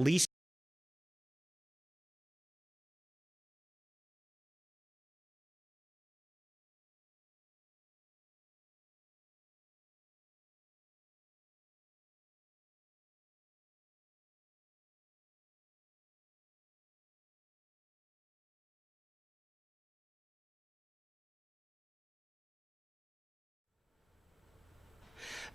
least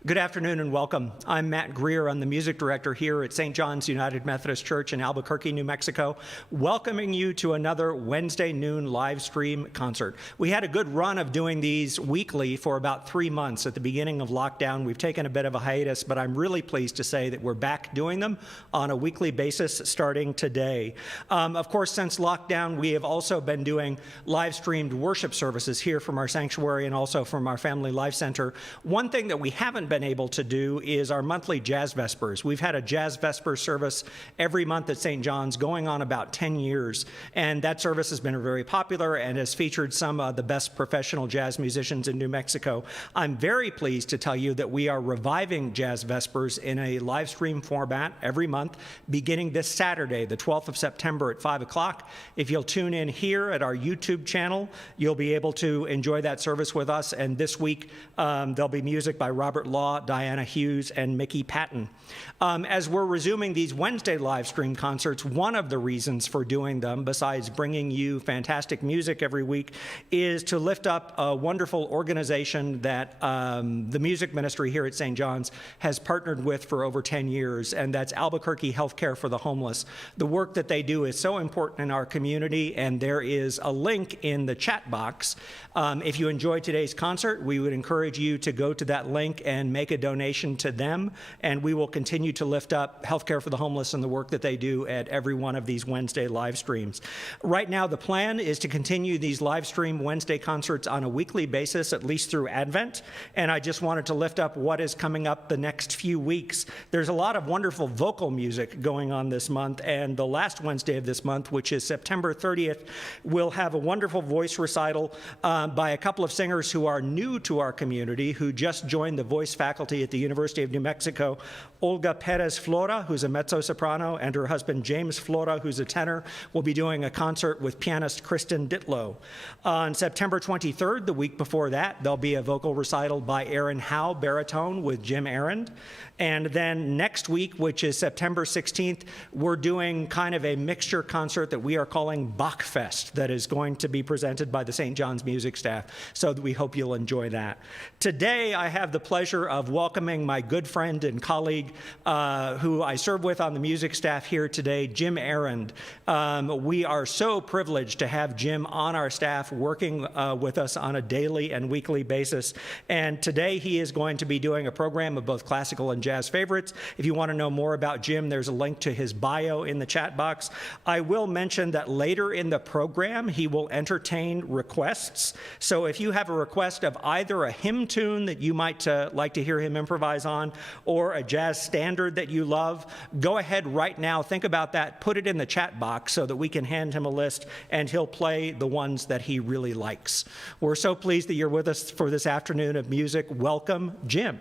Good afternoon and welcome. I'm Matt Greer. I'm the music director here at St. John's United Methodist Church in Albuquerque, New Mexico, welcoming you to another Wednesday noon live stream concert. We had a good run of doing these weekly for about 3 months at the beginning of lockdown. We've taken a bit of a hiatus, but I'm really pleased to say that we're back doing them on a weekly basis starting today. Of course, since lockdown, we have also been doing live streamed worship services here from our sanctuary and also from our Family Life Center. One thing that we haven't been able to do is our monthly Jazz Vespers. We've had a Jazz Vesper service every month at St. John's going on about 10 years, and that service has been very popular and has featured some of the best professional jazz musicians in New Mexico. I'm very pleased to tell you that we are reviving Jazz Vespers in a live stream format every month, beginning this Saturday, the 12th of September at 5 o'clock. If you'll tune in here at our YouTube channel, you'll be able to enjoy that service with us, and this week there'll be music by Robert Law, Diana Hughes, and Mickey Patton. As we're resuming these Wednesday live stream concerts, one of the reasons for doing them, besides bringing you fantastic music every week, is to lift up a wonderful organization that the music ministry here at St. John's has partnered with for over 10 years, and that's Albuquerque Healthcare for the Homeless. The work that they do is so important in our community, and there is a link in the chat box. If you enjoyed today's concert, we would encourage you to go to that link and make a donation to them, and we will continue to lift up Healthcare for the Homeless and the work that they do at every one of these Wednesday live streams. Right now, the plan is to continue these live stream Wednesday concerts on a weekly basis, at least through Advent, and I just wanted to lift up what is coming up the next few weeks. There's a lot of wonderful vocal music going on this month, and the last Wednesday of this month, which is September 30th, we'll have a wonderful voice recital by a couple of singers who are new to our community, who just joined the voice faculty at the University of New Mexico. Olga Perez Flora, who's a mezzo-soprano, and her husband James Flora, who's a tenor, will be doing a concert with pianist Kristen Ditlow. On September 23rd, the week before that, there'll be a vocal recital by Aaron Howe, baritone, with Jim Ahrend. And then next week, which is September 16th, we're doing kind of a mixture concert that we are calling Bachfest that is going to be presented by the St. John's music staff. So we hope you'll enjoy that. Today, I have the pleasure of welcoming my good friend and colleague who I serve with on the music staff here today, Jim Ahrend. We are so privileged to have Jim on our staff working with us on a daily and weekly basis. And today he is going to be doing a program of both classical and jazz favorites. If you want to know more about Jim, there's a link to his bio in the chat box. I will mention that later in the program, he will entertain requests. So if you have a request of either a hymn tune that you might like to hear him improvise on, or a jazz standard that you love, go ahead right now, think about that, put it in the chat box so that we can hand him a list and he'll play the ones that he really likes. We're so pleased that you're with us for this afternoon of music. Welcome, Jim.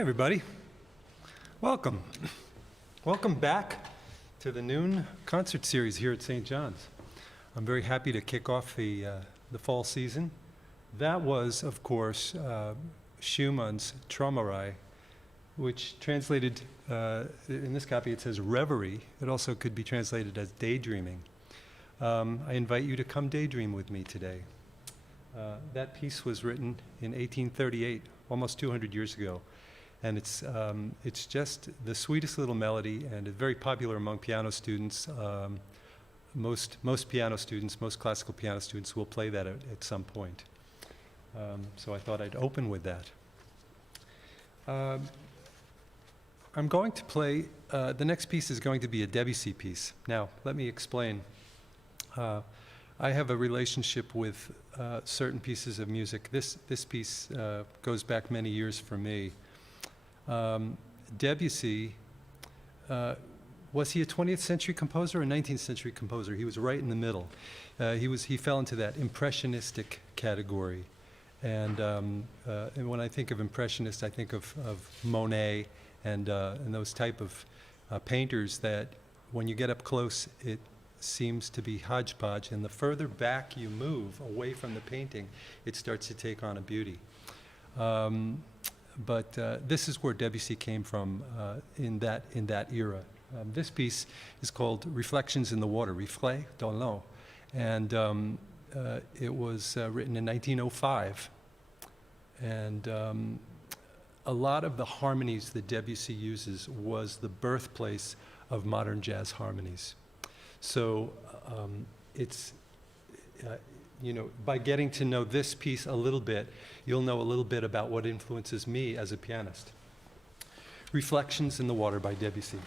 Hi, everybody. Welcome. Welcome back to the noon concert series here at St. John's. I'm very happy to kick off the fall season. That was, of course, Schumann's Traumerei, which translated, in this copy it says reverie. It also could be translated as daydreaming. I invite you to come daydream with me today. That piece was written in 1838, almost 200 years ago. And it's just the sweetest little melody, and it's very popular among piano students. Most piano students, most classical piano students will play that at some point. So I thought I'd open with that. I'm going to play, the next piece is going to be a Debussy piece. Now, let me explain. I have a relationship with certain pieces of music. This piece goes back many years for me. Debussy, was he a 20th century composer or a 19th century composer? He was right in the middle. He fell into that impressionistic category. And when I think of impressionist, I think of Monet and those type of painters that when you get up close, it seems to be hodgepodge, and the further back you move away from the painting, it starts to take on a beauty. But this is where Debussy came from in that era. This piece is called Reflections in the Water, Reflets dans l'eau, and it was written in 1905. And a lot of the harmonies that Debussy uses was the birthplace of modern jazz harmonies. So it's, by getting to know this piece a little bit, you'll know a little bit about what influences me as a pianist. Reflections in the Water by Debussy.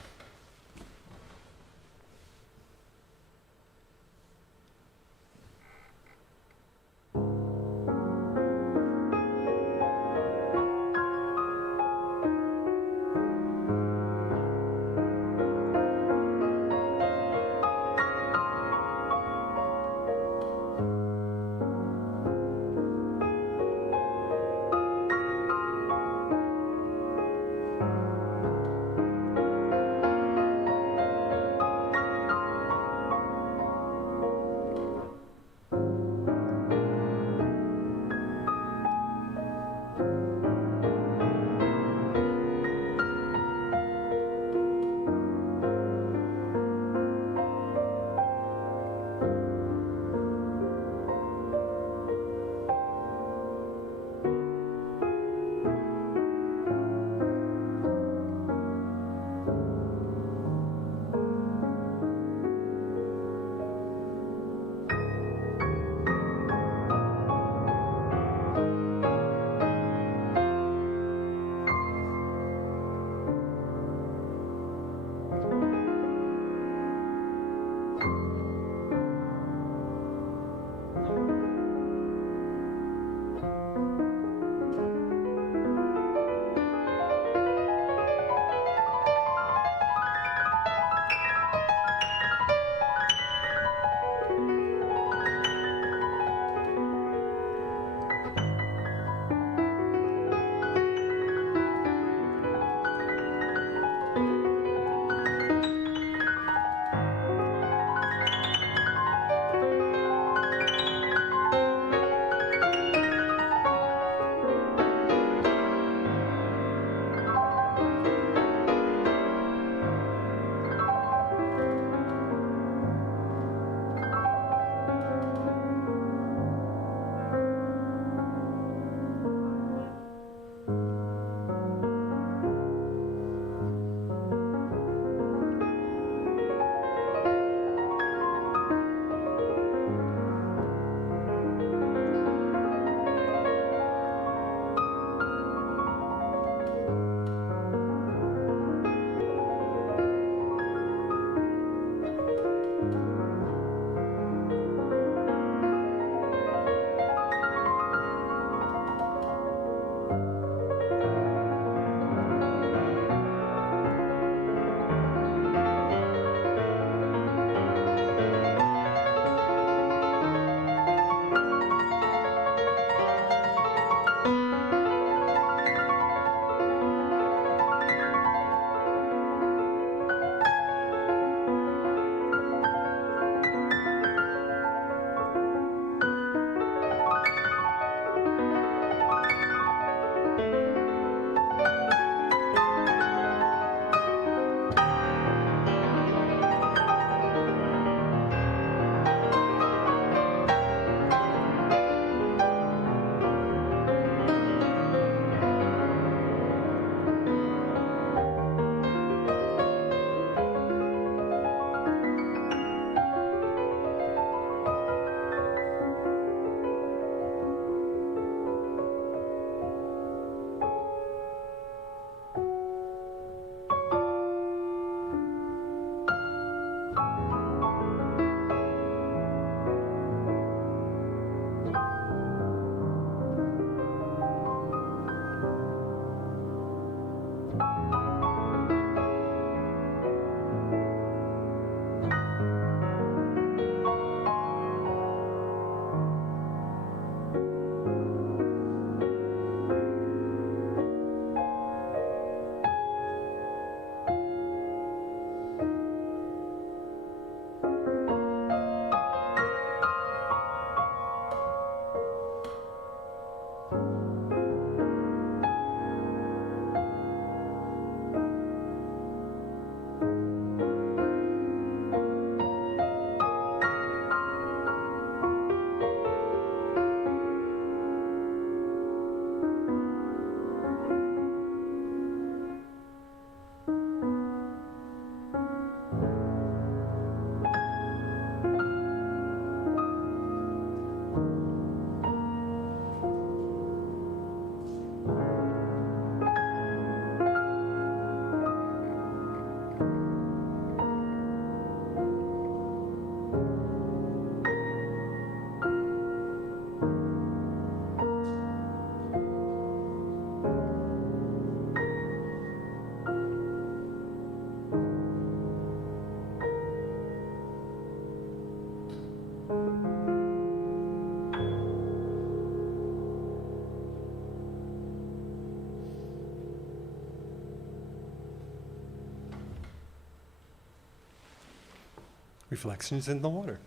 Reflections in the Water.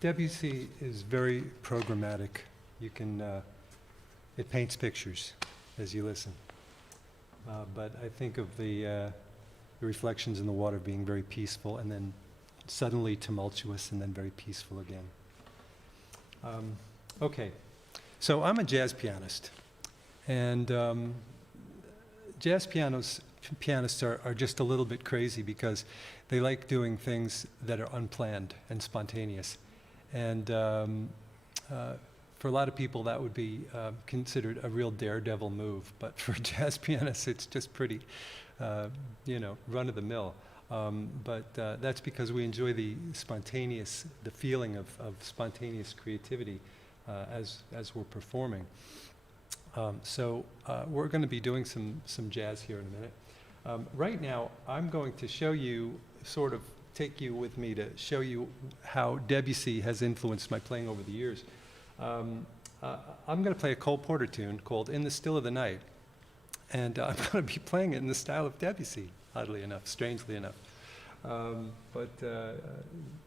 Debussy is very programmatic. You can, it paints pictures as you listen. But I think of the reflections in the water being very peaceful and then suddenly tumultuous and then very peaceful again. Okay, so I'm a jazz pianist, and jazz pianists are just a little bit crazy because they like doing things that are unplanned and spontaneous. And for a lot of people, that would be considered a real daredevil move. But for jazz pianists, it's just pretty, run-of-the-mill. But that's because we enjoy the feeling of spontaneous creativity as we're performing. So we're going to be doing some jazz here in a minute. Right now, I'm going to show you, take you with me to show you how Debussy has influenced my playing over the years. I'm going to play a Cole Porter tune called In the Still of the Night. And I'm going to be playing it in the style of Debussy, oddly enough, strangely enough. But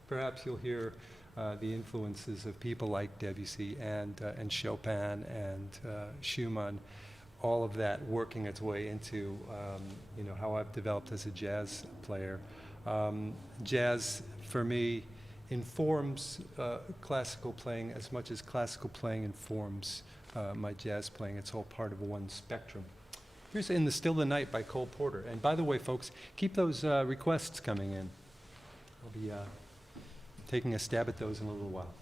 perhaps you'll hear the influences of people like Debussy and Chopin and Schumann, all of that working its way into how I've developed as a jazz player. Jazz, for me, informs classical playing as much as classical playing informs my jazz playing. It's all part of one spectrum. Here's In the Still of the Night by Cole Porter. And by the way, folks, keep those requests coming in. I'll be taking a stab at those in a little while.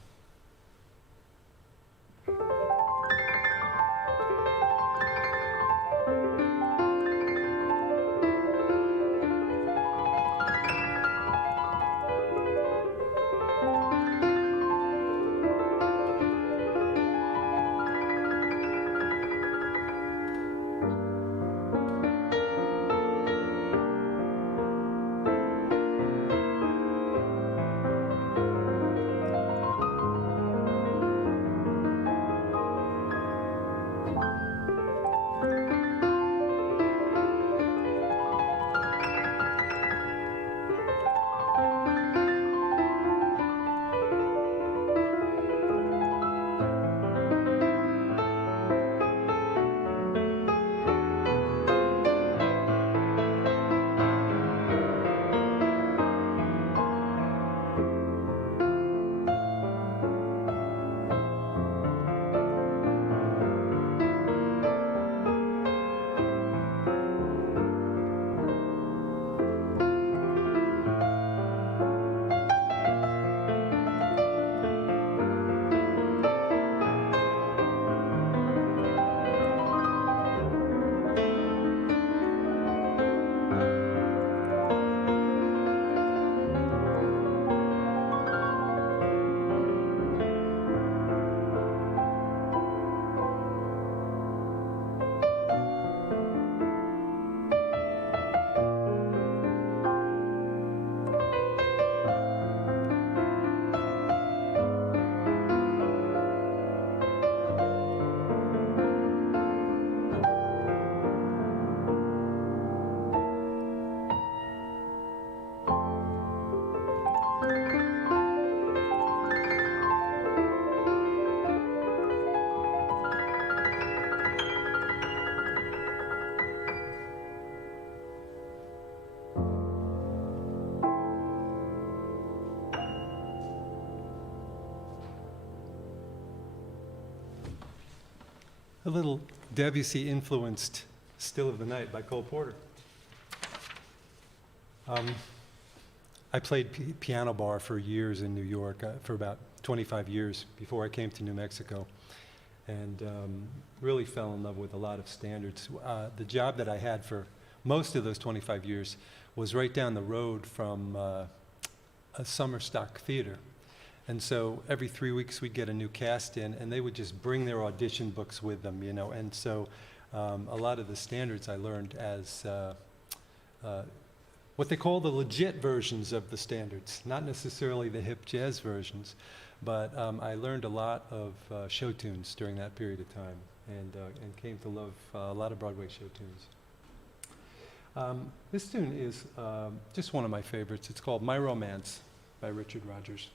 A little Debussy-influenced Still of the Night by Cole Porter. I played piano bar for years in New York, for about 25 years before I came to New Mexico, and really fell in love with a lot of standards. The job that I had for most of those 25 years was right down the road from a summer stock theater. And so every 3 weeks we'd get a new cast in, and they would just bring their audition books with them, And so a lot of the standards I learned as what they call the legit versions of the standards, not necessarily the hip jazz versions, but I learned a lot of show tunes during that period of time, and came to love a lot of Broadway show tunes. This tune is just one of my favorites. It's called My Romance by Richard Rodgers.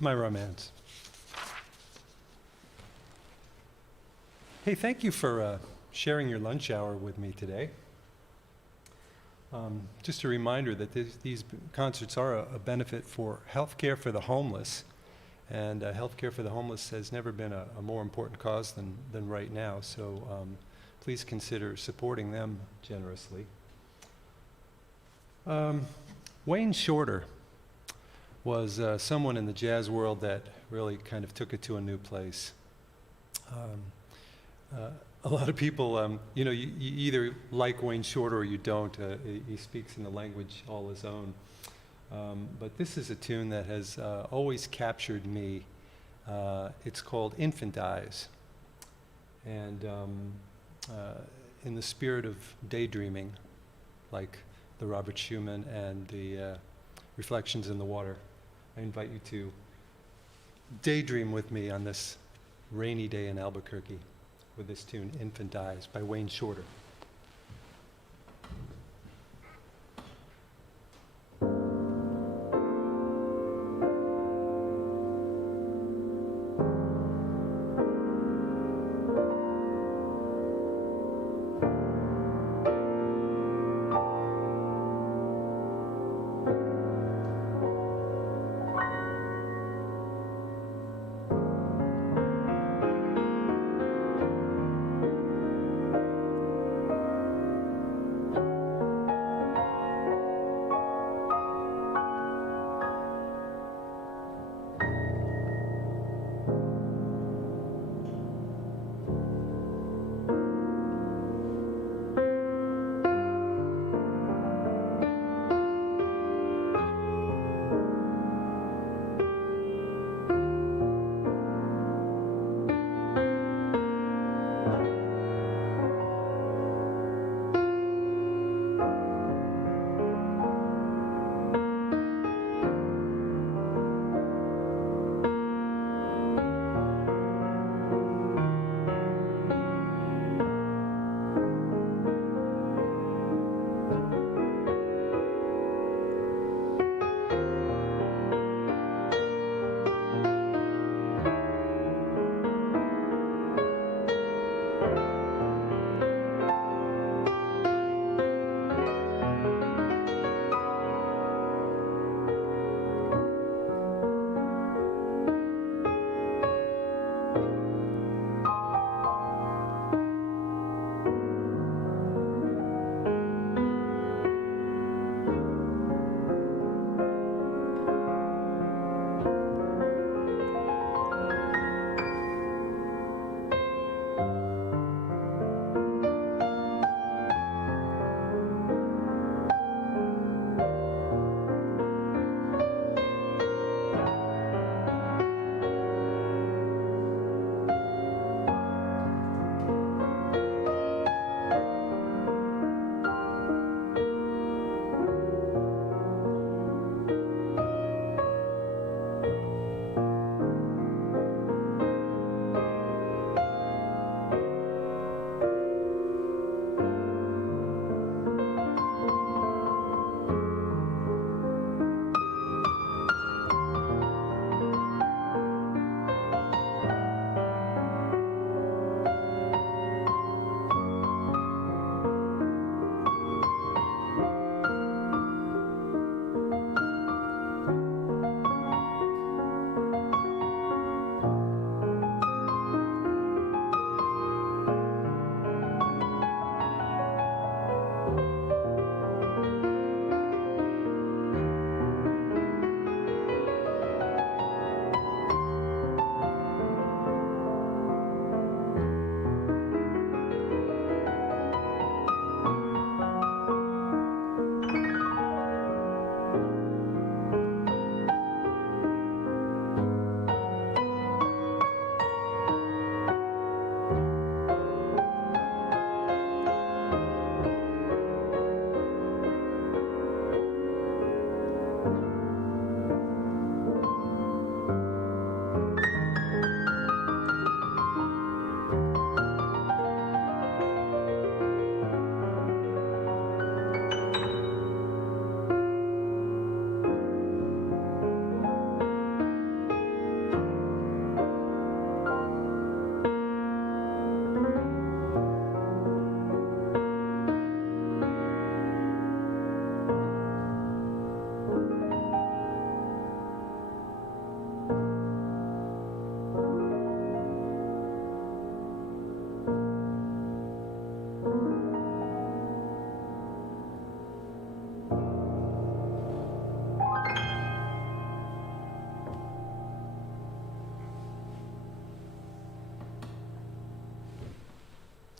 My Romance. Hey, thank you for sharing your lunch hour with me today. Just a reminder that these concerts are a benefit for healthcare for the homeless, and healthcare for the homeless has never been a more important cause than right now, so please consider supporting them generously. Wayne Shorter was someone in the jazz world that really kind of took it to a new place. A lot of people, you either like Wayne Shorter or you don't. He speaks in a language all his own. But this is a tune that has always captured me. It's called Infantize. And in the spirit of daydreaming, like the Robert Schumann and the Reflections in the Water. I invite you to daydream with me on this rainy day in Albuquerque with this tune, Infantize, by Wayne Shorter.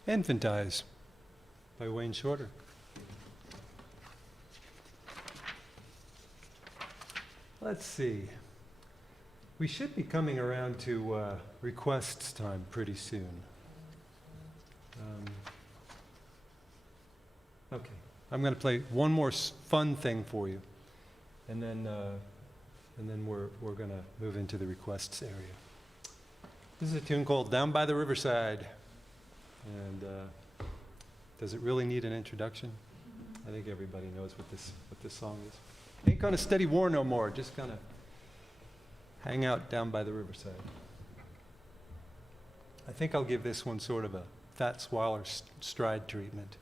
Infantize by Wayne Shorter. Let's see. We should be coming around to requests time pretty soon. Okay, I'm going to play one more fun thing for you. and then we're going to move into the requests area. This is a tune called Down by the Riverside. And does it really need an introduction? I think everybody knows what this song is. Ain't gonna steady war no more, just gonna hang out down by the riverside. I think I'll give this one sort of a Fat Swaller stride treatment.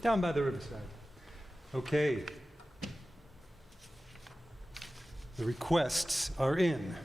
Down by the riverside. Okay. The requests are in.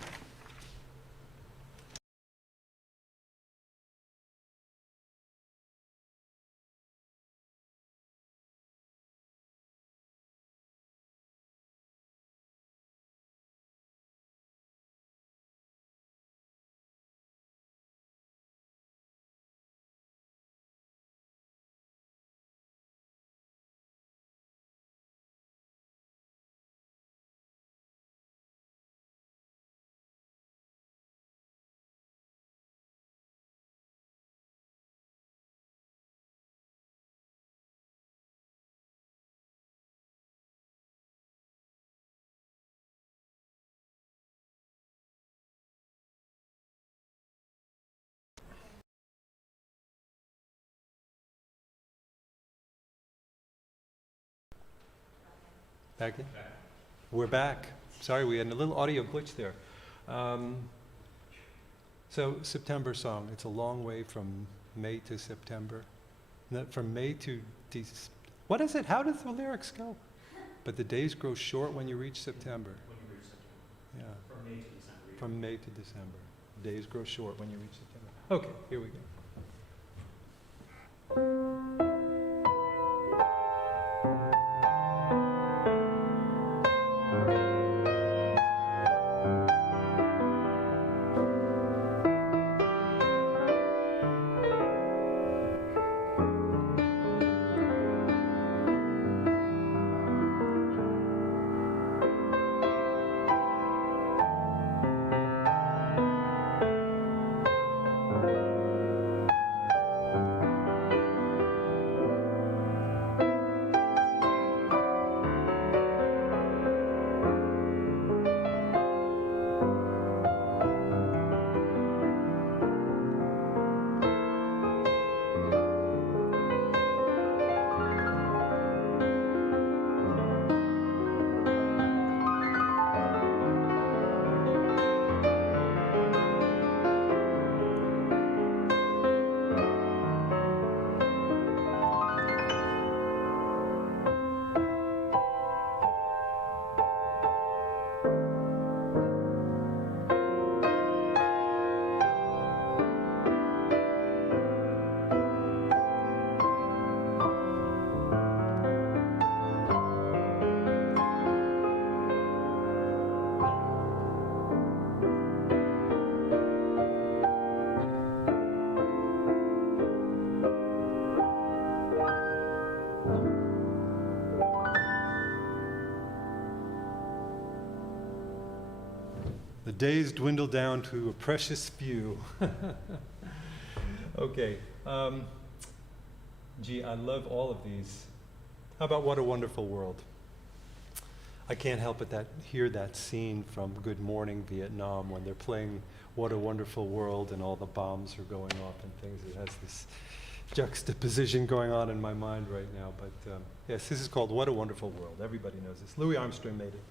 Back in? We're back. Sorry, we had a little audio glitch there. So September song, it's a long way from May to September. From May to what is it? How does the lyrics go? But the days grow short when you reach September. When you reach September. Yeah. From May to December. From May to December. Days grow short when you reach September. Okay, here we go. days dwindle down to a precious few. Okay. Gee, I love all of these. How about What a Wonderful World? I can't help but hear that scene from Good Morning Vietnam when they're playing What a Wonderful World and all the bombs are going off and things. It has this juxtaposition going on in my mind right now. But yes, this is called What a Wonderful World. Everybody knows this. Louis Armstrong made it famous.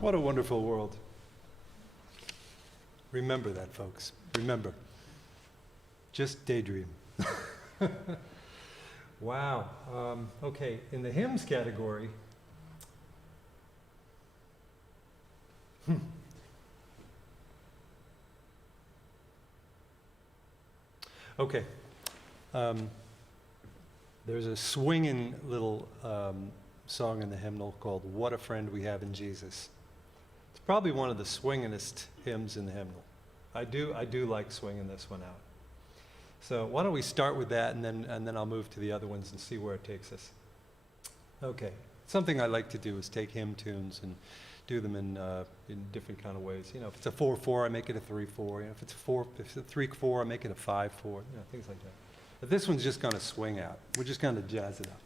What a wonderful world. Remember that, folks. Remember. Just daydream. Wow. Okay, in the hymns category, okay. There's a swinging little song in the hymnal called What a Friend We Have in Jesus. It's probably one of the swingingest hymns in the hymnal. I do like swinging this one out. So why don't we start with that, and then I'll move to the other ones and see where it takes us. Okay. Something I like to do is take hymn tunes and do them in different kind of ways. You know, if it's a 4/4, I make it a 3/4. You know, if it's a 3/4, I make it a 5/4. You know, things like that. But this one's just going to swing out. We're just going to jazz it up.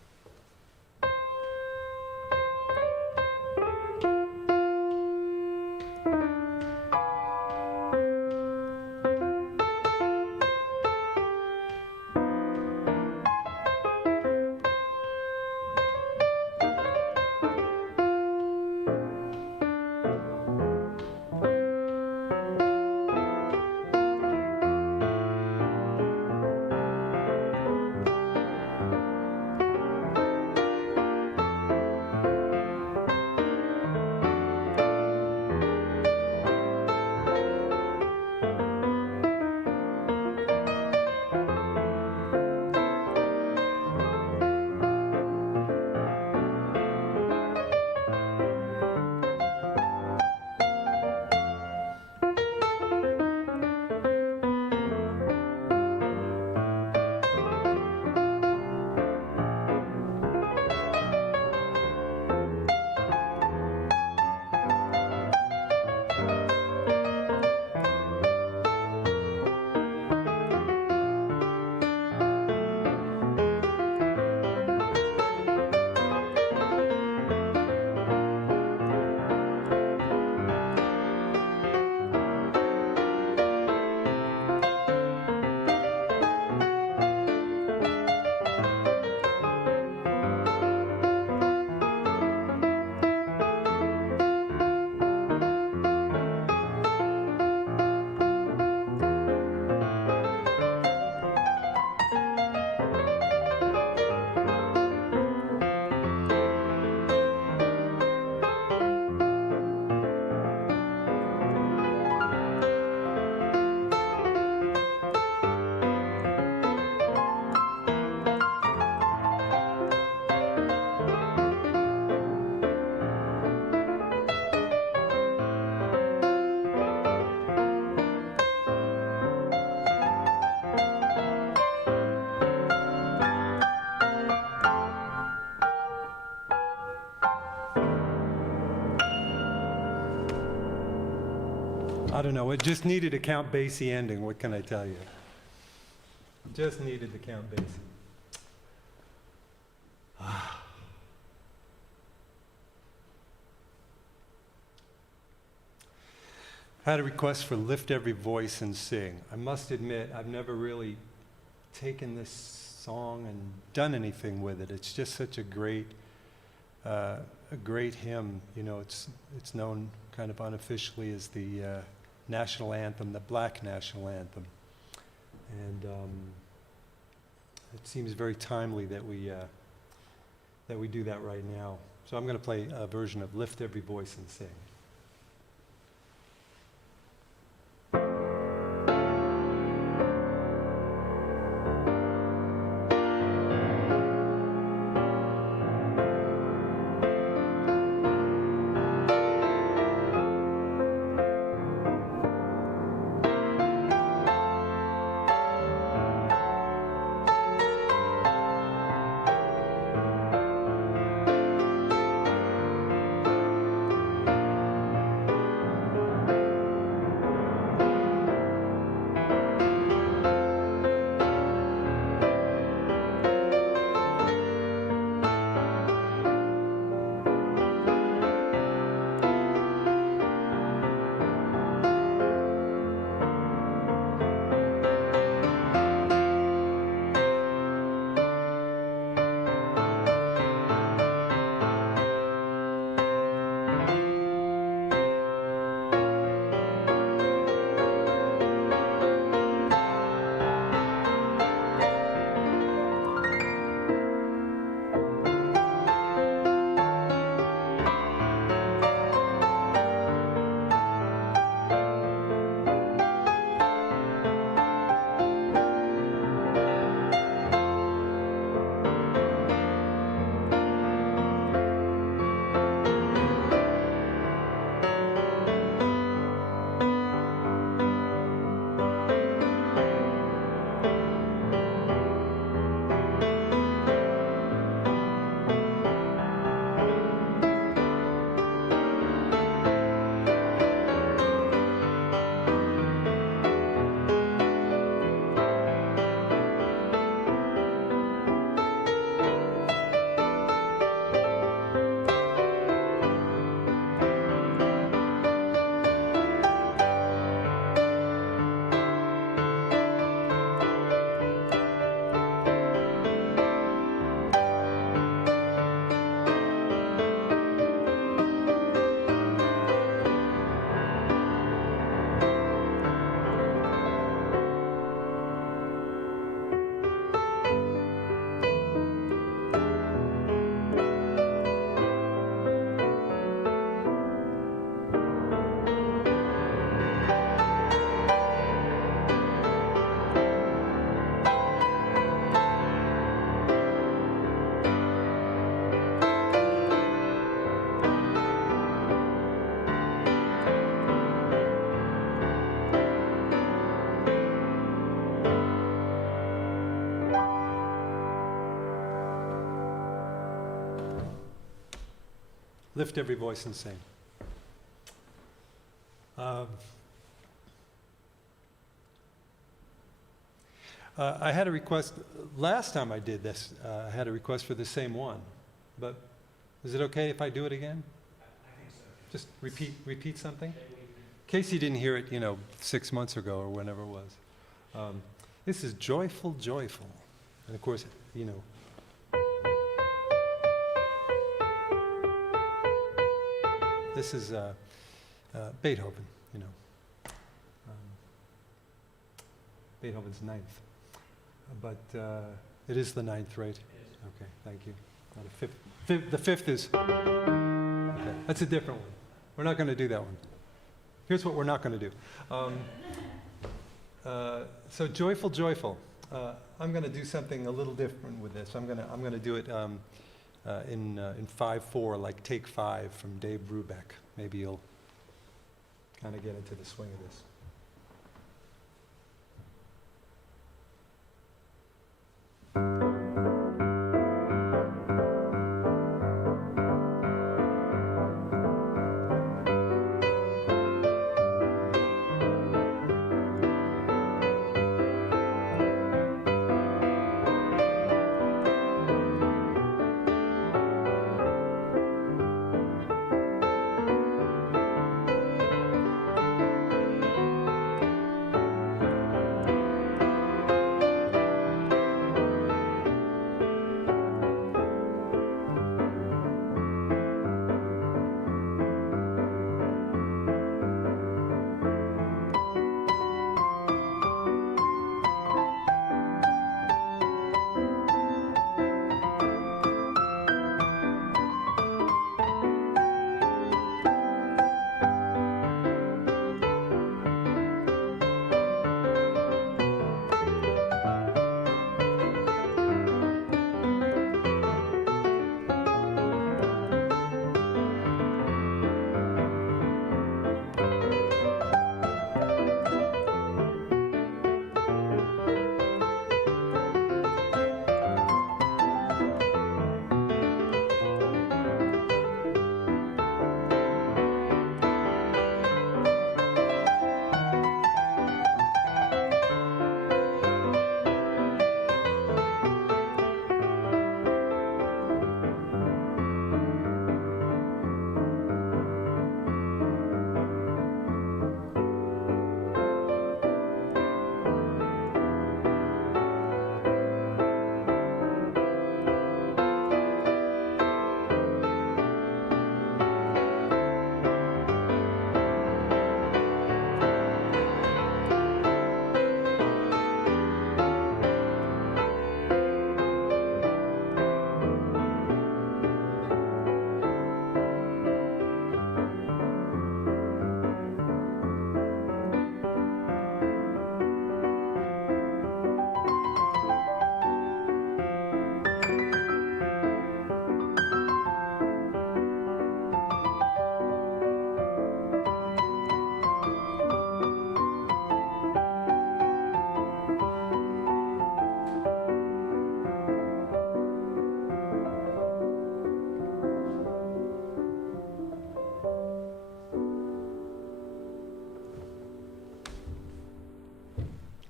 I don't know, it just needed a Count Basie ending, what can I tell you? Just needed the Count Basie. I had a request for Lift Every Voice and Sing. I must admit, I've never really taken this song and done anything with it. It's just such a great hymn. You know, it's known kind of unofficially as the national anthem, the Black national anthem. And it seems very timely that we do that right now. So I'm going to play a version of Lift Every Voice and Sing. Lift every voice and sing. I had a request, last time I did this, I had a request for the same one, but is it okay if I do it again? I think so. Just repeat something? In case you didn't hear it, 6 months ago or whenever it was. This is Joyful, Joyful. And of course, this is Beethoven, Beethoven's ninth. But it is the ninth, right? It is. Okay, thank you. Not a fifth. The fifth is, okay, that's a different one. We're not going to do that one. Here's what we're not going to do. So Joyful, Joyful. I'm going to do something a little different with this. I'm going to do it in 5/4, like Take 5 from Dave Brubeck. Maybe you'll kind of get into the swing of this.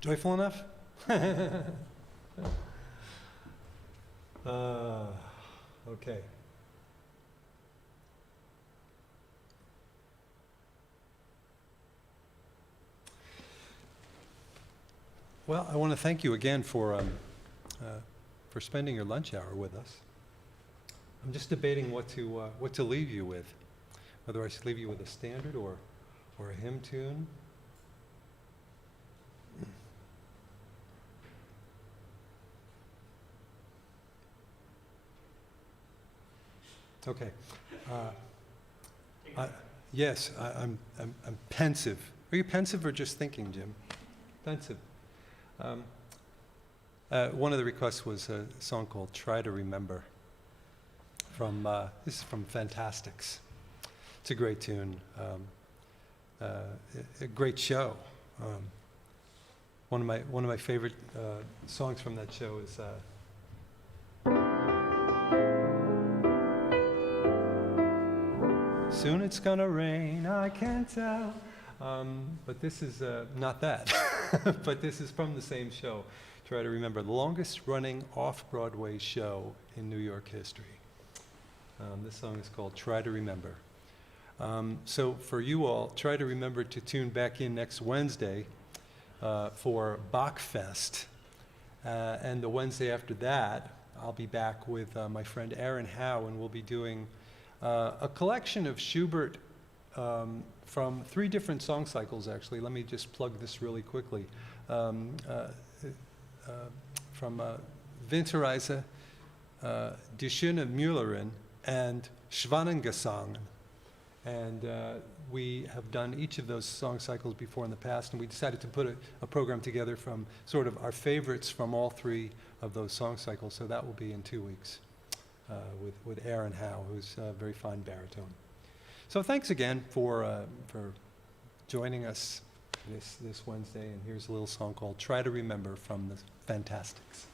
Joyful enough? Okay. Well, I want to thank you again for spending your lunch hour with us. I'm just debating what to leave you with, whether I should leave you with a standard or a hymn tune. Okay. Yes, I'm pensive. Are you pensive or just thinking, Jim? Pensive. One of the requests was a song called "Try to Remember." This is from Fantastics. It's a great tune. A great show. One of my favorite songs from that show is. Soon it's gonna rain, I can tell. But this is not that. But this is from the same show. Try to Remember, the longest running off-Broadway show in New York history. This song is called Try to Remember. So for you all, try to remember to tune back in next Wednesday for Bachfest. And the Wednesday after that, I'll be back with my friend Aaron Howe, and we'll be doing a collection of Schubert from 3 different song cycles, actually. Let me just plug this really quickly. From Winterreise, Die Schöne Müllerin, and Schwanengesang. And we have done each of those song cycles before in the past, and we decided to put a program together from sort of our favorites from all 3 of those song cycles. So that will be in 2 weeks with Aaron Howe, who's a very fine baritone. So thanks again for joining us this Wednesday, and here's a little song called Try to Remember from the Fantastics.